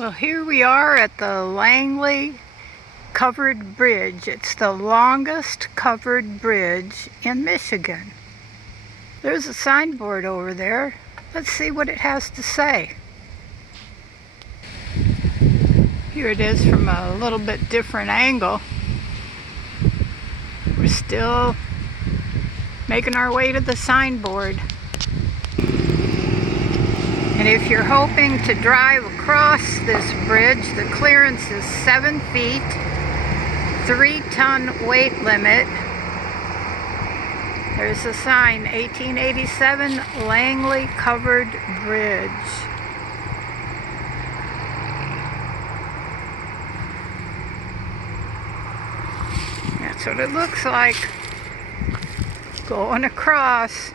Well, here we are at the Langley Covered Bridge. It's the longest covered bridge in Michigan. There's a signboard over there. Let's see what it has to say. Here it is from a little bit different angle. We're still making our way to the signboard. And if you're hoping to drive across this bridge, the clearance is 7 feet, 3-ton weight limit. There's a sign, 1887 Langley Covered Bridge. That's what it looks like going across.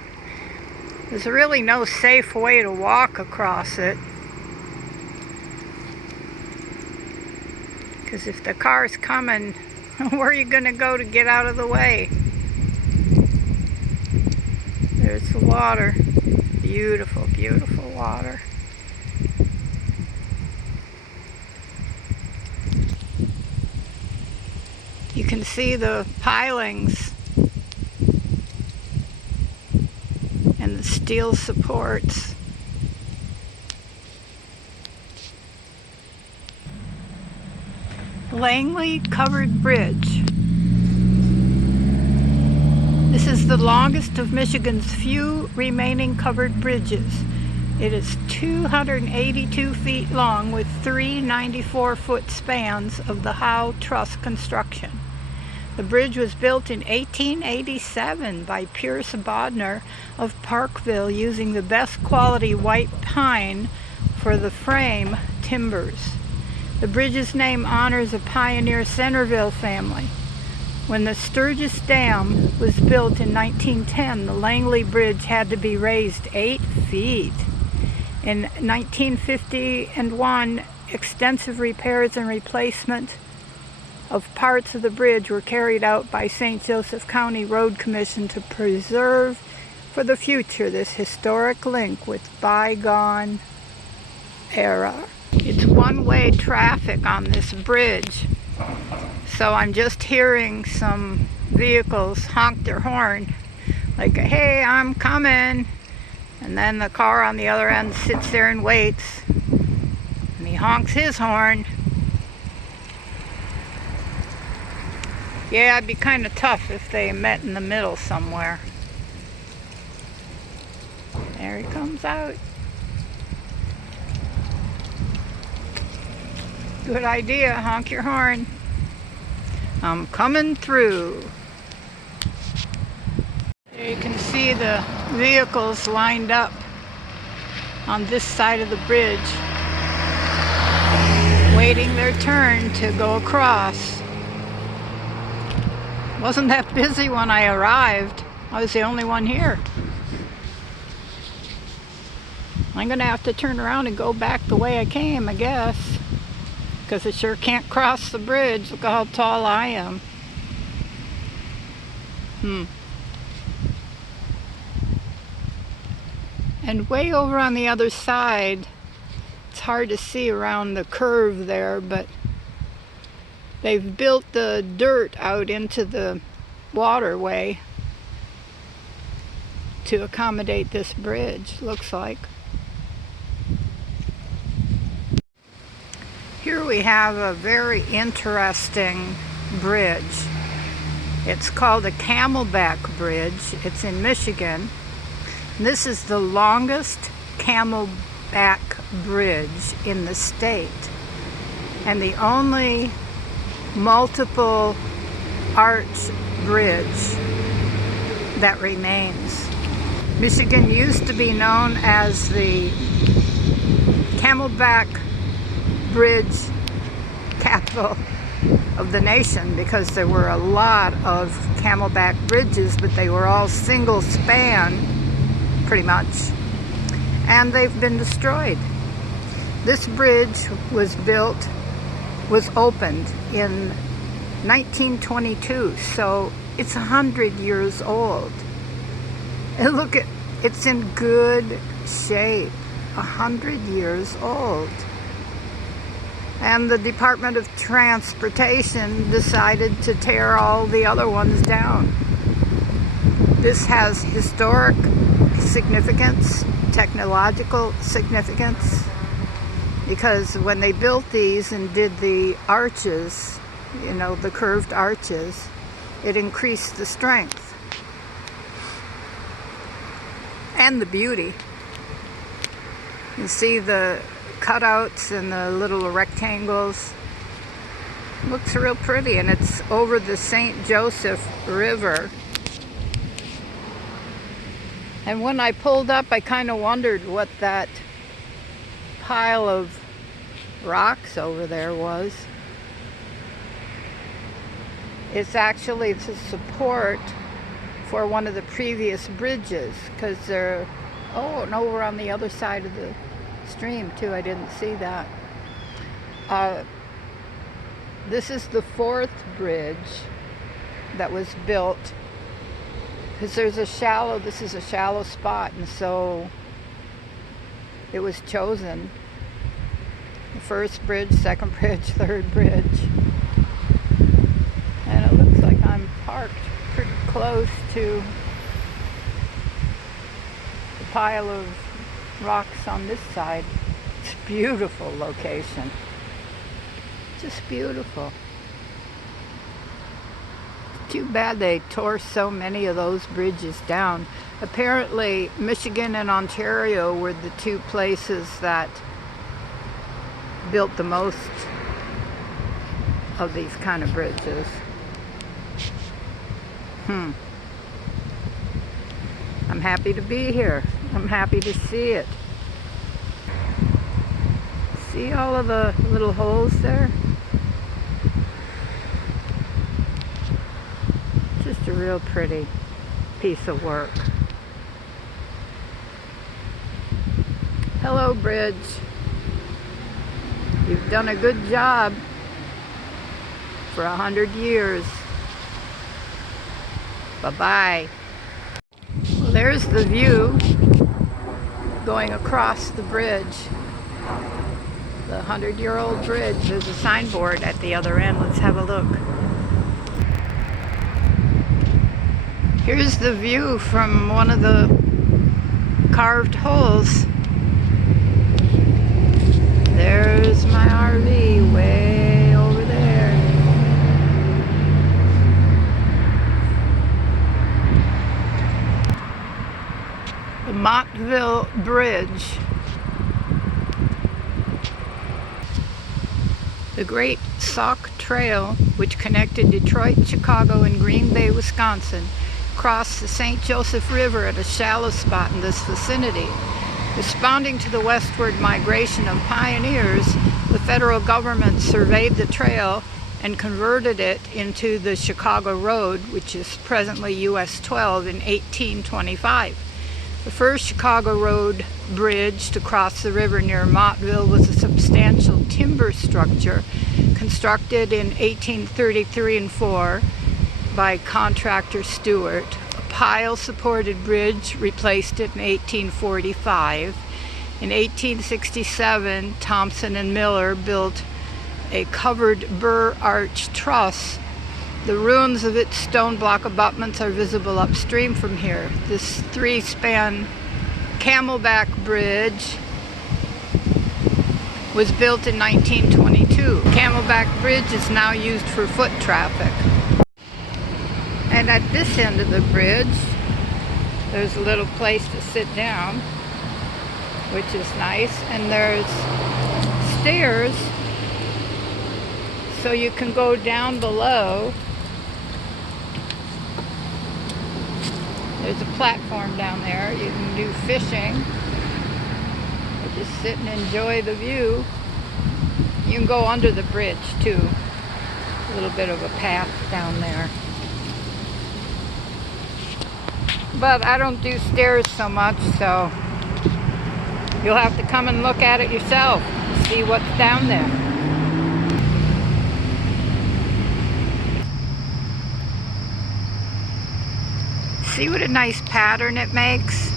There's really no safe way to walk across it, because if the car's coming, where are you going to go to get out of the way? There's the water. Beautiful, beautiful water. You can see the pilings and the steel supports. Langley Covered Bridge. This is the longest of Michigan's few remaining covered bridges. It is 282 feet long with 3 94-foot spans of the Howe Truss construction. The bridge was built in 1887 by Pierce Bodner of Parkville using the best quality white pine for the frame timbers. The bridge's name honors a pioneer Centerville family. When the Sturgis Dam was built in 1910, the Langley Bridge had to be raised 8 feet. In 1951, extensive repairs and replacement of parts of the bridge were carried out by St. Joseph County Road Commission to preserve for the future this historic link with bygone era. It's one-way traffic on this bridge, so I'm just hearing some vehicles honk their horn like, hey, I'm coming, and then the car on the other end sits there and waits, and he honks his horn. Yeah, it'd be kind of tough if they met in the middle somewhere. There he comes out. Good idea, honk your horn. I'm coming through. There you can see the vehicles lined up on this side of the bridge, waiting their turn to go across. Wasn't that busy when I arrived. I was the only one here. I'm gonna have to turn around and go back the way I came, I guess, because I sure can't cross the bridge. Look how tall I am. And way over on the other side, it's hard to see around the curve there, but they've built the dirt out into the waterway to accommodate this bridge, looks like. Here we have a very interesting bridge. It's called a Camelback Bridge. It's in Michigan. This is the longest camelback bridge in the state, and the only multiple arch bridge that remains. Michigan used to be known as the Camelback Bridge capital of the nation because there were a lot of camelback bridges, but they were all single span pretty much, and they've been destroyed. This bridge was opened in 1922, so it's 100 years old. And look, it's in good shape. 100 years old. And the Department of Transportation decided to tear all the other ones down. This has historic significance, technological significance, because when they built these and did the arches, you know, the curved arches, it increased the strength and the beauty. You see the cutouts and the little rectangles. Looks real pretty, and it's over the St. Joseph River. And when I pulled up, I kind of wondered what that pile of rocks over there was. It's actually the support for one of the previous bridges, because they're, oh, and over on the other side of the stream too. I didn't see that. This is the fourth bridge that was built, because there's a shallow, this is a shallow spot, and so it was chosen. The first bridge, second bridge, third bridge. And it looks like I'm parked pretty close to the pile of rocks on this side. It's a beautiful location. Just beautiful. Too bad they tore so many of those bridges down. Apparently, Michigan and Ontario were the two places that built the most of these kind of bridges. I'm happy to be here. I'm happy to see it. See all of the little holes there? Just a real pretty piece of work. Hello, bridge. You've done a good job for 100 years. Bye-bye. Well, there's the view going across the bridge. The 100-year-old bridge. There's a signboard at the other end. Let's have a look. Here's the view from one of the carved holes. There's my RV way over there. The Montville Bridge. The Great Sauk Trail, which connected Detroit, Chicago, and Green Bay, Wisconsin, crossed the St. Joseph River at a shallow spot in this vicinity. Responding to the westward migration of pioneers, the federal government surveyed the trail and converted it into the Chicago Road, which is presently US 12, in 1825. The first Chicago Road bridge to cross the river near Montville was a substantial timber structure constructed in 1833 and 4 by contractor Stewart. A pile-supported bridge replaced it in 1845. In 1867, Thompson and Miller built a covered burr arch truss. The ruins of its stone block abutments are visible upstream from here. This 3-span Camelback Bridge was built in 1922. Camelback Bridge is now used for foot traffic. And at this end of the bridge, there's a little place to sit down, which is nice. And there's stairs, so you can go down below. There's a platform down there. You can do fishing, or just sit and enjoy the view. You can go under the bridge too. A little bit of a path down there. But I don't do stairs so much, so you'll have to come and look at it yourself, see what's down there. See what a nice pattern it makes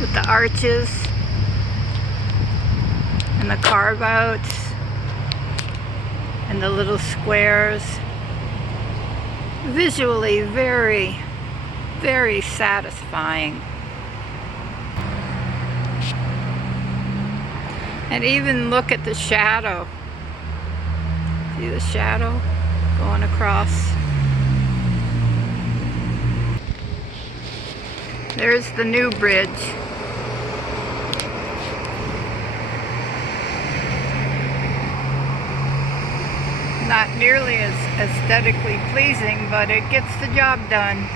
with the arches. and the carve outs and the little squares. Visually very, very satisfying. And even look at the shadow. See the shadow going across? There's the new bridge. Not nearly as aesthetically pleasing, but it gets the job done.